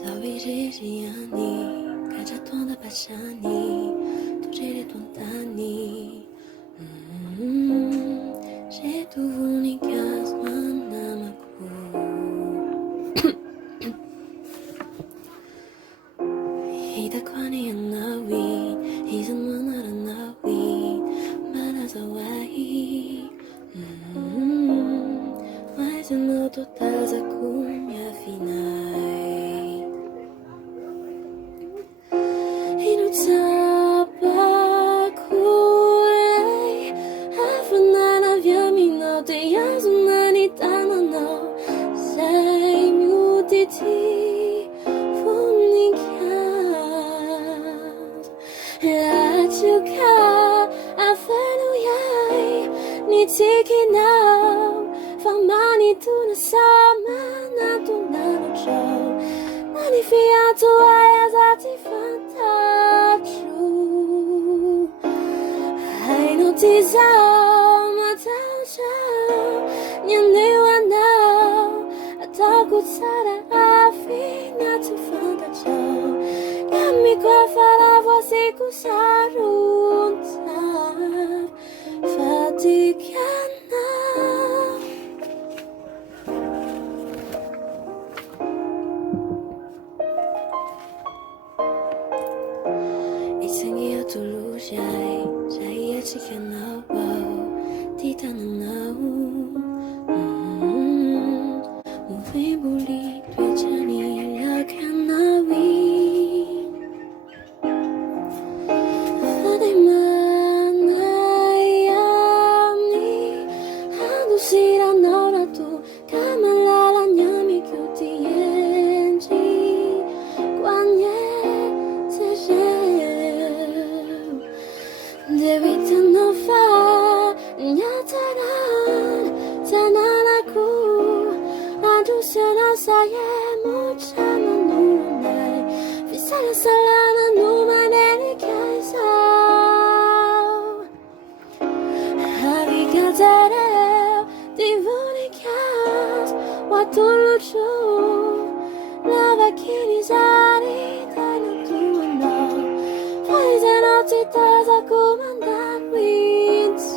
Sabirilhani, kajaton da bachani, tujere tontani. J'ai tout voulu qu'as manamaku. Ida kwani ang nawi, isang manara nawi, manazawahi. Mas eu não tô tasa com minha finai. E no tabakulay, afanana via mina te yazunani tanana, say mutiti funikas. Lachuka afenuyay, ni tiki now. Famani tu na sama na tu na no show. Nani fiato ai azati fantachu. Ai no tizao matao chao. Nyane wa now. Ataku tsara afina tu fantachu. Kami kwa fara vosi kusarunta. Fatikana. 이승이여 둘루샤이 자이야 지켜나와 티타는 나우 무비불이 되자니 약한나위 하늘만 나야니 한두시란 너라도 가만라란 냠이 교티엔지 관예 Debita no fa nyataran tananaku adu sana saya muchama nunai fisala salana numaneni kaisa Arigatere divunikas watuluchu lava kinizari tanu tuano Poison out it does a command that wins